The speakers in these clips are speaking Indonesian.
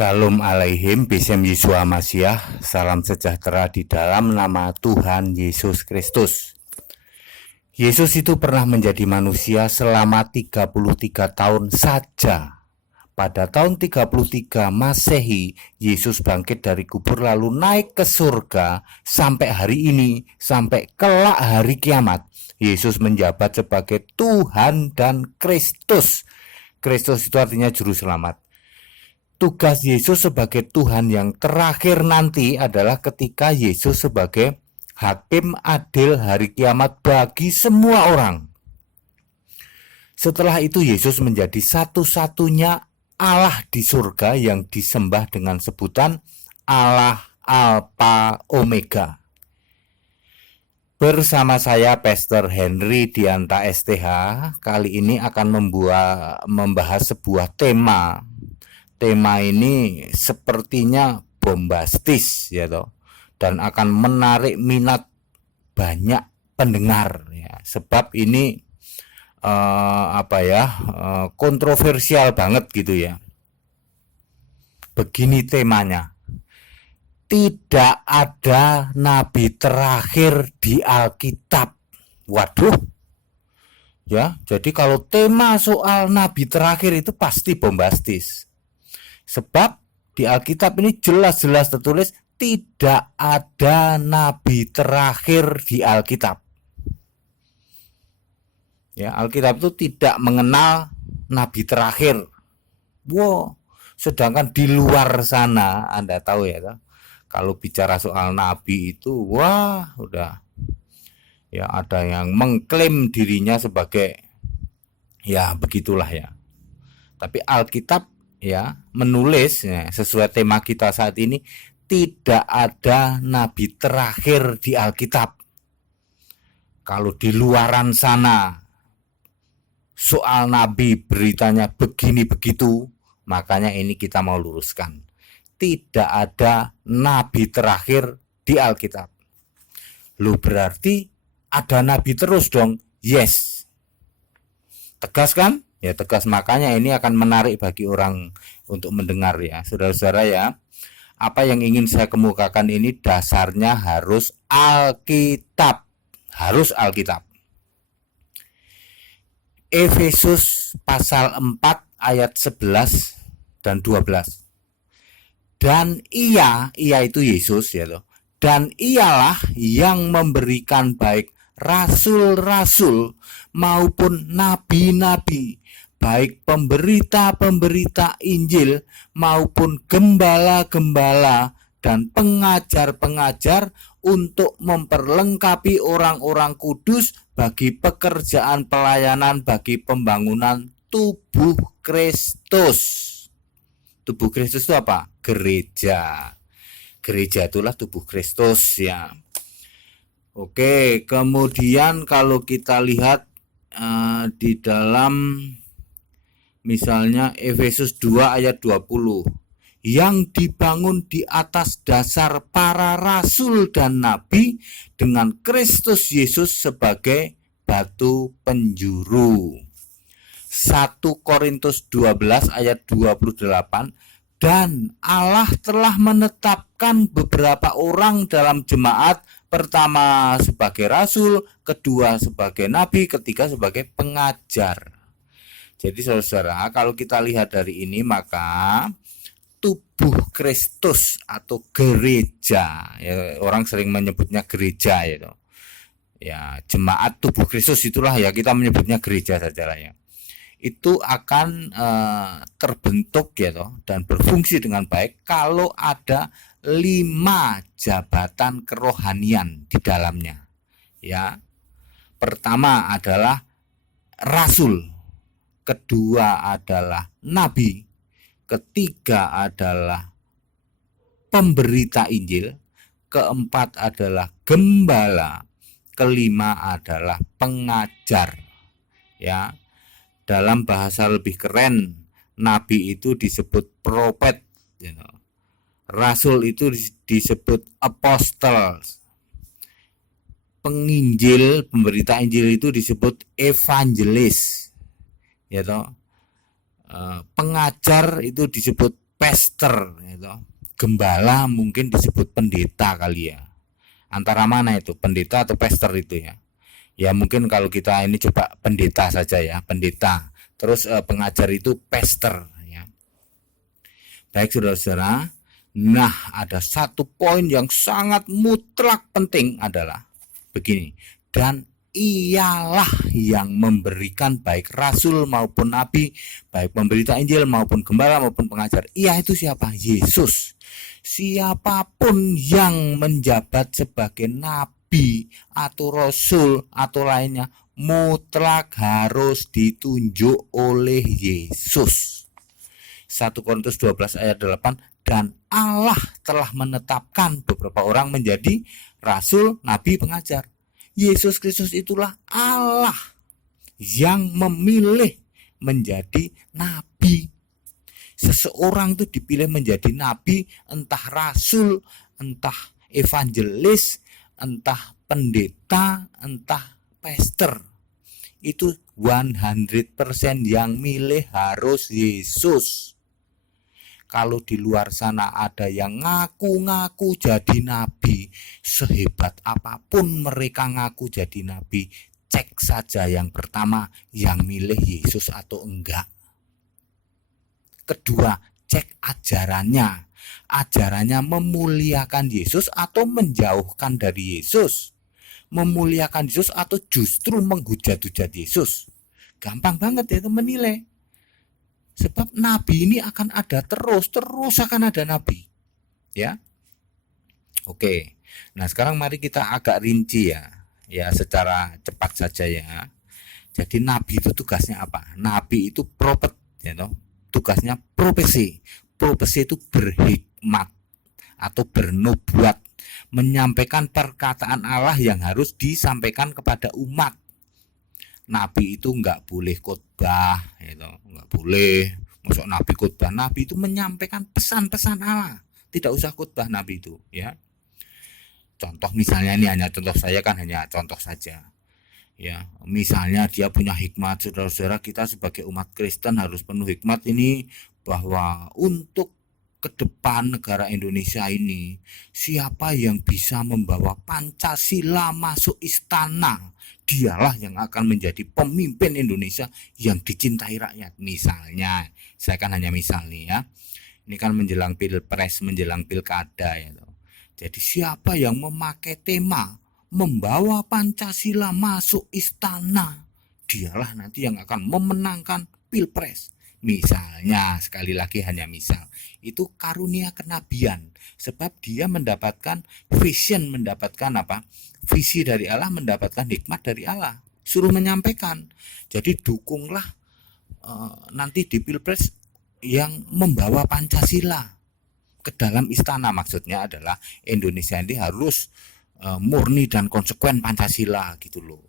Shalom alaihim, Besem Yeshua Mashiach, salam sejahtera di dalam nama Tuhan Yesus Kristus. Yesus itu pernah menjadi manusia selama 33 tahun saja. Pada tahun 33 Masehi, Yesus bangkit dari kubur lalu naik ke surga. Sampai hari ini, sampai kelak hari kiamat, Yesus menjabat sebagai Tuhan dan Kristus. Kristus itu artinya juru selamat. Tugas Yesus sebagai Tuhan yang terakhir nanti adalah ketika Yesus sebagai hakim adil hari kiamat bagi semua orang. Setelah itu Yesus menjadi satu-satunya Allah di surga yang disembah dengan sebutan Allah Alpha Omega. Bersama saya Pastor Henry Dianta STH, kali ini akan membahas sebuah tema. Tema ini sepertinya bombastis ya toh, dan akan menarik minat banyak pendengar ya, sebab ini kontroversial banget gitu ya. Begini temanya, tidak ada nabi terakhir di Alkitab. Waduh ya, jadi kalau tema soal nabi terakhir itu pasti bombastis. Sebab di Alkitab ini jelas-jelas tertulis tidak ada nabi terakhir di Alkitab. Ya, Alkitab itu tidak mengenal nabi terakhir. Wow, sedangkan di luar sana Anda tahu ya, kalau bicara soal nabi itu wah udah ya, ada yang mengklaim dirinya sebagai ya begitulah ya. Tapi Alkitab ya menulis ya, sesuai tema kita saat ini, tidak ada nabi terakhir di Alkitab. Kalau di luaran sana soal nabi beritanya begini begitu, makanya ini kita mau luruskan. Tidak ada nabi terakhir di Alkitab. Lu berarti ada nabi terus dong? Yes. Tegas kan? Ya tegas, makanya ini akan menarik bagi orang untuk mendengar ya. Saudara-saudara ya, apa yang ingin saya kemukakan ini dasarnya harus Alkitab. Harus Alkitab. Efesus pasal 4 ayat 11 dan 12. Dan ia itu Yesus ya loh. Dan ialah yang memberikan baik rasul-rasul maupun nabi-nabi, baik pemberita-pemberita Injil maupun gembala-gembala dan pengajar-pengajar untuk memperlengkapi orang-orang kudus bagi pekerjaan pelayanan bagi pembangunan tubuh Kristus. Tubuh Kristus itu apa? Gereja. Gereja itulah tubuh Kristus ya. Oke, kemudian kalau kita lihat di dalam misalnya Efesus 2 ayat 20, yang dibangun di atas dasar para rasul dan nabi dengan Kristus Yesus sebagai batu penjuru. 1 Korintus 12 ayat 28, dan Allah telah menetapkan beberapa orang dalam jemaat, pertama sebagai rasul, kedua sebagai nabi, ketiga sebagai pengajar. Jadi saudara, kalau kita lihat dari ini maka tubuh Kristus atau gereja, ya, orang sering menyebutnya gereja ya, ya jemaat tubuh Kristus itulah ya kita menyebutnya gereja saja lah ya. Itu akan terbentuk ya toh, dan berfungsi dengan baik kalau ada 5 jabatan kerohanian di dalamnya. Ya. Pertama adalah rasul, kedua adalah nabi, ketiga adalah pemberita Injil, keempat adalah gembala, kelima adalah pengajar. Ya. Dalam bahasa lebih keren, nabi itu disebut prophet, rasul itu disebut apostle, penginjil, pemberita Injil itu disebut evangelis, ya toh. Pengajar itu disebut pastor gitu. Gembala mungkin disebut pendeta kali ya. Antara mana itu, pendeta atau pastor itu ya? Ya mungkin kalau kita ini coba pendeta saja ya, pendeta. Terus pengajar itu pastor ya. Baik saudara-saudara. Nah, ada satu poin yang sangat mutlak penting adalah begini. Dan ialah yang memberikan baik rasul maupun nabi, baik pemberita Injil maupun gembala maupun pengajar. Ia itu siapa? Yesus. Siapapun yang menjabat sebagai nabi atau rasul atau lainnya mutlak harus ditunjuk oleh Yesus. 1 Korintus 12 ayat 8, dan Allah telah menetapkan beberapa orang menjadi rasul, nabi, pengajar. Yesus Kristus itulah Allah yang memilih menjadi nabi. Seseorang itu dipilih menjadi nabi, entah rasul, entah evangelis, entah pendeta, entah pastor. Itu 100% yang milih harus Yesus. Kalau di luar sana ada yang ngaku-ngaku jadi nabi, sehebat apapun mereka ngaku jadi nabi, cek saja yang pertama yang milih Yesus atau enggak. Kedua, cek ajarannya. Ajarannya memuliakan Yesus atau menjauhkan dari Yesus. Memuliakan Yesus atau justru menghujat-hujat Yesus. Gampang banget ya itu menilai. Sebab nabi ini akan ada terus akan ada nabi. Ya. Oke. Nah, sekarang mari kita agak rinci ya. Ya, secara cepat saja ya. Jadi nabi itu tugasnya apa? Nabi itu prophet, ya toh. Tugasnya profesi. Profesi itu berhikmat atau bernubuat, menyampaikan perkataan Allah yang harus disampaikan kepada umat. Nabi itu nggak boleh khotbah, gitu. Nggak boleh. Masuk nabi khotbah. Nabi itu menyampaikan pesan-pesan Allah. Tidak usah khotbah nabi itu, ya. Contoh misalnya ini hanya contoh saya kan hanya contoh saja. Ya, misalnya dia punya hikmat, saudara-saudara, kita sebagai umat Kristen harus penuh hikmat ini bahwa untuk ke depan negara Indonesia ini, siapa yang bisa membawa Pancasila masuk istana, dialah yang akan menjadi pemimpin Indonesia yang dicintai rakyat. Misalnya, saya kan hanya misal nih ya. Ini kan menjelang pilpres, menjelang pilkada ya. Jadi siapa yang memakai tema membawa Pancasila masuk istana, dialah nanti yang akan memenangkan pilpres. Misalnya, sekali lagi hanya misal, itu karunia kenabian, sebab dia mendapatkan vision, mendapatkan apa? Visi dari Allah, mendapatkan hikmat dari Allah, suruh menyampaikan. Jadi dukunglah nanti di pilpres yang membawa Pancasila ke dalam istana. Maksudnya adalah Indonesia ini harus murni dan konsekuen Pancasila gitu loh.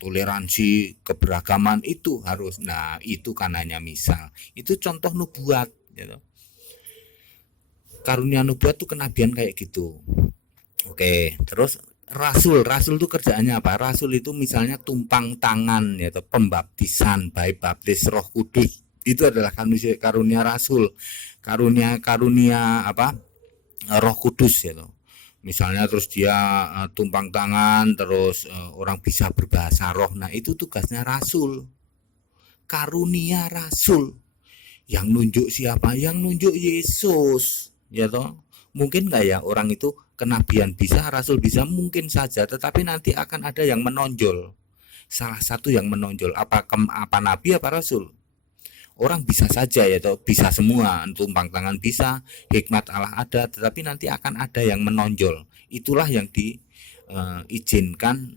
Toleransi, keberagaman itu harus. Nah, itu kan hanya misal. Itu contoh nubuat gitu. Karunia nubuat itu kenabian kayak gitu. Oke, terus rasul itu kerjaannya apa? Rasul itu misalnya tumpang tangan yaitu pembaptisan, baik baptis Roh Kudus. Itu adalah karunia rasul. Karunia apa? Roh Kudus gitu. Misalnya terus dia tumpang tangan, terus orang bisa berbahasa roh. Nah, itu tugasnya rasul. Karunia rasul. Yang nunjuk siapa? Yang nunjuk Yesus, ya toh. Mungkin nggak ya orang itu kenabian bisa, rasul bisa, mungkin saja. Tetapi nanti akan ada yang menonjol. Salah satu yang menonjol apa nabi apa rasul? Orang bisa saja ya toh, bisa semua, tumpang tangan bisa, hikmat Allah ada, tetapi nanti akan ada yang menonjol. Itulah yang diizinkan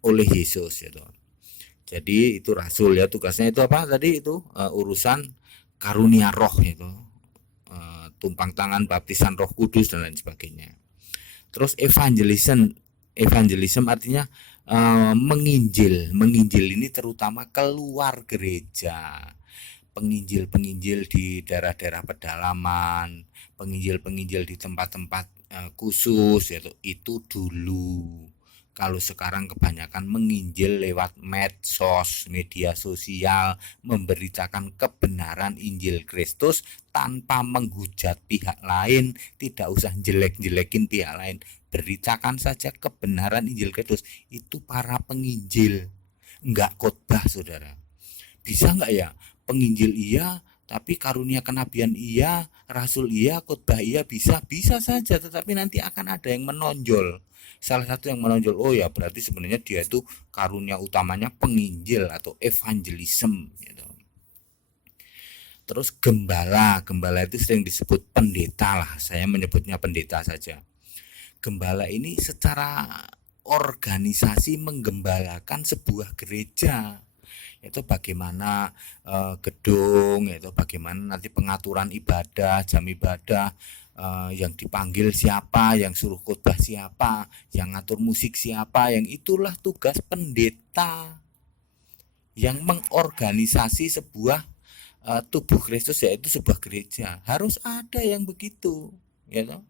oleh Yesus ya toh. Jadi itu rasul ya, tugasnya itu apa tadi itu urusan karunia roh itu, tumpang tangan, baptisan Roh Kudus dan lain sebagainya. Terus evangelism artinya menginjil ini terutama keluar gereja, penginjil di daerah-daerah pedalaman, penginjil di tempat-tempat khusus, yaitu itu dulu. Kalau sekarang kebanyakan menginjil lewat medsos, media sosial, memberitakan kebenaran Injil Kristus tanpa menghujat pihak lain, tidak usah jelek-jelekin pihak lain. Beritakan saja kebenaran Injil Kristus. Itu para penginjil, enggak khotbah, saudara. Bisa enggak ya? Penginjil iya, tapi karunia kenabian iya, rasul iya, khotbah iya, bisa saja, tetapi nanti akan ada yang menonjol. Salah satu yang menonjol, oh ya berarti sebenarnya dia itu karunia utamanya penginjil atau evangelism gitu. Terus gembala itu sering disebut pendeta lah, saya menyebutnya pendeta saja. Gembala ini secara organisasi menggembalakan sebuah gereja, itu bagaimana gedung, itu bagaimana nanti pengaturan ibadah, jam ibadah, yang dipanggil siapa, yang suruh khotbah siapa, yang ngatur musik siapa, yang itulah tugas pendeta yang mengorganisasi sebuah tubuh Kristus, yaitu sebuah gereja. Harus ada yang begitu, ya toh.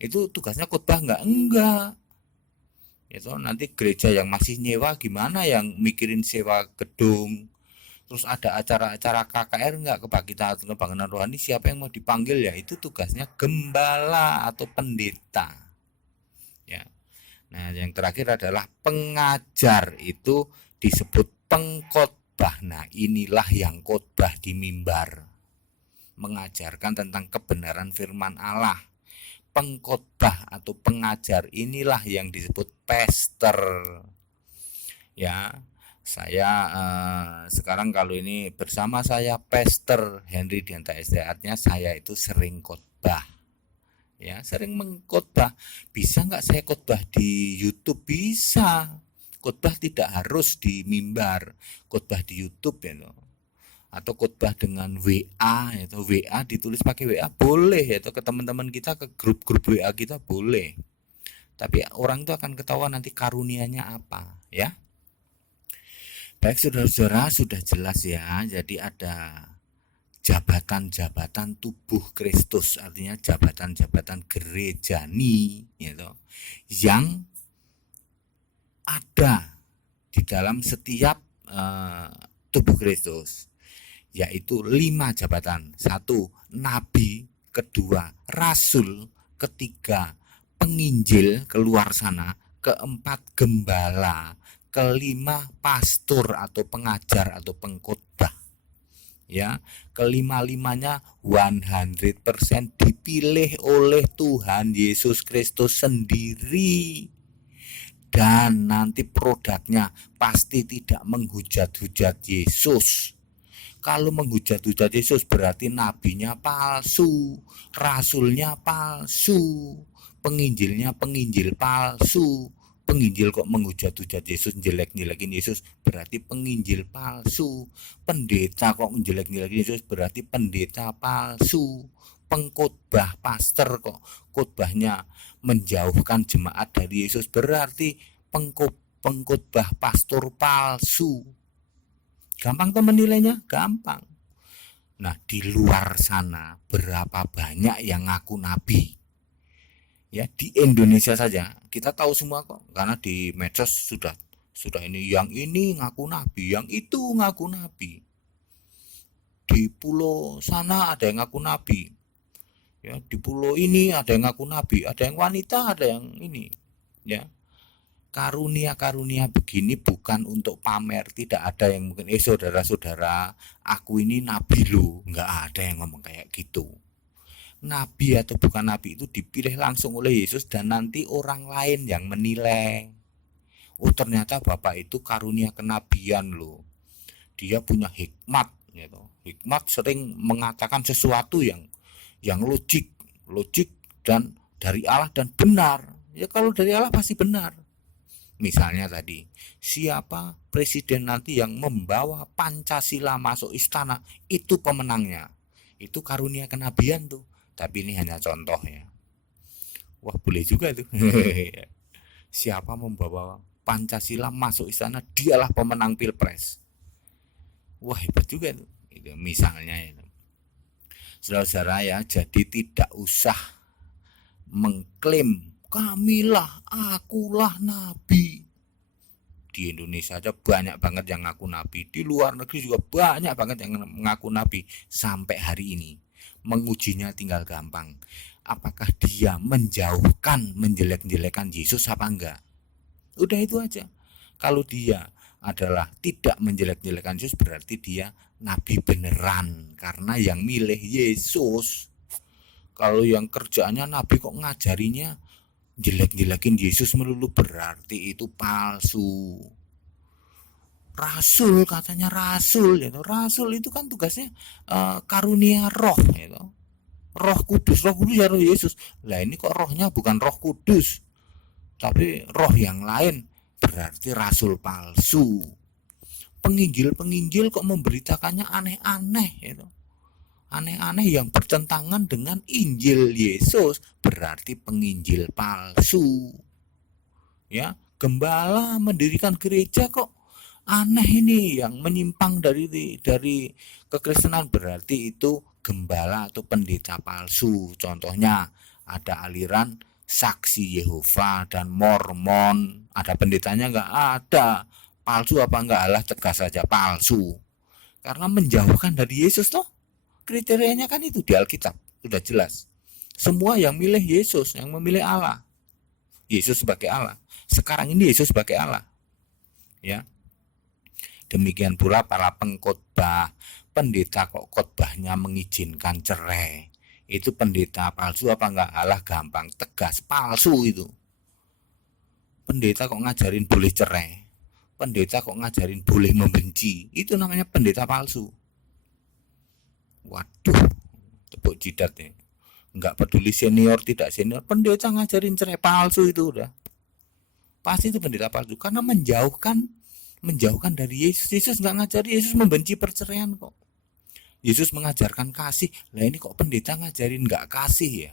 Itu tugasnya khotbah enggak. Itu nanti gereja yang masih nyewa gimana, yang mikirin sewa gedung. Terus ada acara-acara KKR enggak, kebangkitan atau kebangunan rohani, siapa yang mau dipanggil, ya itu tugasnya gembala atau pendeta. Ya. Nah, yang terakhir adalah pengajar, itu disebut pengkhotbah. Nah, inilah yang khotbah di mimbar, mengajarkan tentang kebenaran firman Allah. Pengkhotbah atau pengajar inilah yang disebut pastor. Ya, saya sekarang kalau ini bersama saya Pastor Henry Dianta SD, artinya saya itu sering khotbah. Ya, sering mengkhotbah. Bisa nggak saya khotbah di YouTube? Bisa. Khotbah tidak harus di mimbar, khotbah di YouTube ya loh. Atau khotbah dengan WA, itu WA ditulis pakai WA boleh ya, atau ke teman-teman kita, ke grup-grup WA kita boleh. Tapi orang itu akan ketahuan nanti karunianya apa, ya. Baik saudara-saudara, sudah jelas ya. Jadi ada jabatan-jabatan tubuh Kristus, artinya jabatan-jabatan gerejani gitu, yang ada di dalam setiap tubuh Kristus, yaitu 5 jabatan. 1, nabi. 2, rasul. 3, penginjil keluar sana. 4, gembala. 5, pastor atau pengajar atau pengkhotbah. Ya, kelima-limanya 100% dipilih oleh Tuhan Yesus Kristus sendiri. Dan nanti produknya pasti tidak menghujat-hujat Yesus. Kalau menghujat-hujat Yesus berarti nabinya palsu, rasulnya palsu, penginjilnya penginjil palsu. Penginjil kok menghujat-hujat Yesus, jelek-jelekin Yesus, berarti penginjil palsu. Pendeta kok menjelek-jelekin Yesus, berarti pendeta palsu. Pengkhotbah pastor kok khotbahnya menjauhkan jemaat dari Yesus, berarti pengkhotbah pastor palsu. Gampang tuh menilainya, gampang. Nah, di luar sana berapa banyak yang ngaku nabi? Ya, di Indonesia saja kita tahu semua kok, karena di medsos sudah ini, yang ini ngaku nabi, yang itu ngaku nabi. Di pulau sana ada yang ngaku nabi. Ya, di pulau ini ada yang ngaku nabi, ada yang wanita, ada yang ini. Ya. Karunia-karunia begini bukan untuk pamer. Tidak ada yang mungkin saudara-saudara, aku ini nabi loh. Enggak ada yang ngomong kayak gitu. Nabi atau bukan nabi itu dipilih langsung oleh Yesus, dan nanti orang lain yang menilai. Oh, ternyata Bapak itu karunia kenabian loh. Dia punya hikmat gitu. Hikmat sering mengatakan sesuatu yang logik dan dari Allah dan benar. Ya, kalau dari Allah pasti benar. Misalnya tadi, siapa presiden nanti yang membawa Pancasila masuk istana, itu pemenangnya. Itu karunia kenabian tuh. Tapi ini hanya contoh ya. Wah, boleh juga itu. Siapa membawa Pancasila masuk istana, dialah pemenang Pilpres. Wah, hebat juga itu. Itu misalnya itu. Saudara-saudara ya, jadi tidak usah mengklaim kamilah, akulah nabi. Di Indonesia aja banyak banget yang ngaku nabi, di luar negeri juga banyak banget yang mengaku nabi. Sampai hari ini mengujinya tinggal gampang, apakah dia menjauhkan, menjelek-jelekan Yesus apa enggak. Udah itu aja. Kalau dia adalah tidak menjelek-jelekan Yesus, berarti dia nabi beneran, karena yang milih Yesus. Kalau yang kerjaannya nabi kok ngajarinya jelek-jelekin Yesus melulu, berarti itu palsu. Rasul, katanya rasul, gitu. Rasul itu kan tugasnya karunia roh, gitu. Roh Kudus ya roh Yesus. Lah ini kok rohnya bukan Roh Kudus, tapi roh yang lain, berarti rasul palsu. Penginjil kok memberitakannya aneh-aneh, gitu. Aneh-aneh yang bertentangan dengan Injil Yesus, berarti penginjil palsu. Ya, gembala mendirikan gereja kok aneh ini, yang menyimpang dari kekristenan, berarti itu gembala atau pendeta palsu. Contohnya ada aliran Saksi Yehova dan Mormon, ada pendetanya nggak? Ada. Palsu apa enggak? Alah, tegas saja palsu, karena menjauhkan dari Yesus toh. Kriterianya kan itu di Alkitab sudah jelas. Semua yang milih Yesus, yang memilih Allah, Yesus sebagai Allah. Sekarang ini Yesus sebagai Allah. Ya. Demikian pula para pengkhotbah. Pendeta kok khotbahnya mengizinkan cerai, itu pendeta palsu apa enggak? Alah, gampang, tegas, palsu itu. Pendeta kok ngajarin boleh cerai, pendeta kok ngajarin boleh membenci, itu namanya pendeta palsu. Waduh, tepuk jidat ya. Nggak peduli senior tidak senior, pendeta ngajarin cerai, palsu itu udah. Pasti itu pendeta palsu, karena menjauhkan dari Yesus. Yesus nggak ngajari, Yesus membenci perceraian kok. Yesus mengajarkan kasih. Lah ini kok pendeta ngajarin nggak kasih ya?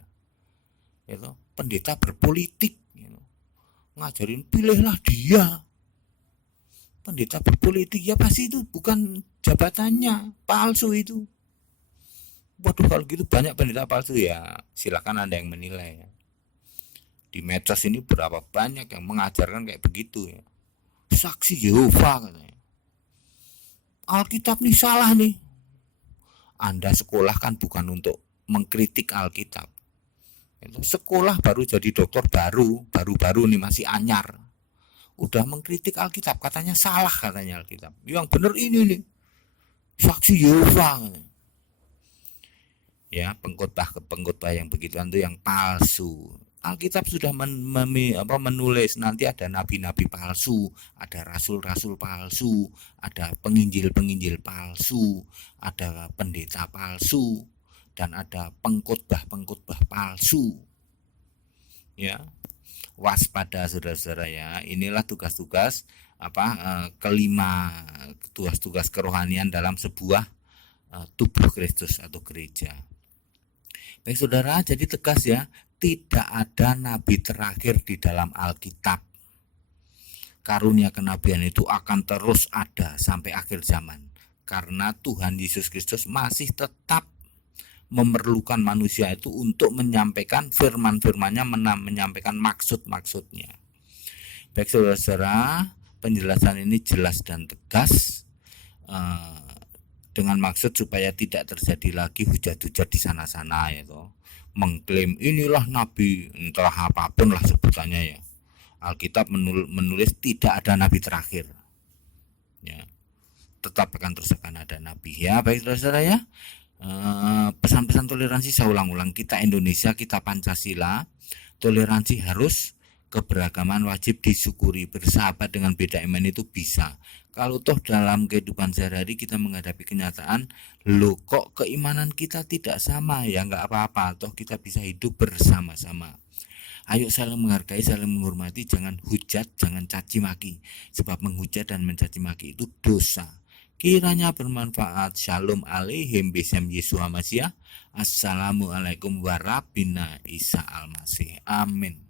Gitu. Pendeta berpolitik, gitu. Ngajarin pilihlah dia. Pendeta berpolitik, ya pasti itu bukan jabatannya, palsu itu. Waduh, kalau gitu banyak pendeta palsu ya. Silakan Anda yang menilai. Ya. Di medsos ini berapa banyak yang mengajarkan kayak begitu ya. Saksi Yehova katanya. Alkitab nih salah nih. Anda sekolah kan bukan untuk mengkritik Alkitab. Sekolah baru jadi dokter baru nih, masih anyar. Udah mengkritik Alkitab, katanya salah katanya Alkitab. Yang benar ini nih, Saksi Yehova. Ya, pengkhotbah yang begituan itu yang palsu. Alkitab sudah menulis nanti ada nabi-nabi palsu, ada rasul-rasul palsu, ada penginjil-penginjil palsu, ada pendeta palsu, dan ada pengkhotbah palsu. Ya, waspada saudara-saudara ya. Inilah tugas-tugas kelima, tugas-tugas kerohanian dalam sebuah tubuh Kristus atau gereja. Baik saudara, jadi tegas ya, tidak ada nabi terakhir di dalam Alkitab. Karunia kenabian itu akan terus ada sampai akhir zaman, karena Tuhan Yesus Kristus masih tetap memerlukan manusia itu untuk menyampaikan firman-firmannya, menyampaikan maksud-maksudnya. Baik saudara-saudara, penjelasan ini jelas dan tegas, dengan maksud supaya tidak terjadi lagi hujat-hujat di sana-sana ya toh, mengklaim inilah nabi, entah apapun lah sebutannya ya. Alkitab menulis tidak ada nabi terakhir. Ya. Tetap akan terus akan ada nabi ya. Baik saudara ya. Pesan-pesan toleransi saya ulang-ulang, kita Indonesia, kita Pancasila, toleransi harus, keberagaman wajib disyukuri, bersahabat dengan beda iman itu bisa. Kalau toh dalam kehidupan sehari-hari kita menghadapi kenyataan, loh kok keimanan kita tidak sama, ya nggak apa-apa, toh kita bisa hidup bersama-sama. Ayo saling menghargai, saling menghormati, jangan hujat, jangan caci maki, sebab menghujat dan mencaci maki itu dosa. Kiranya bermanfaat. Shalom alaihim bisam Yesus Masih. Assalamualaikum warahmatullahi wabarakatuh. Isa al-Masih. Amin.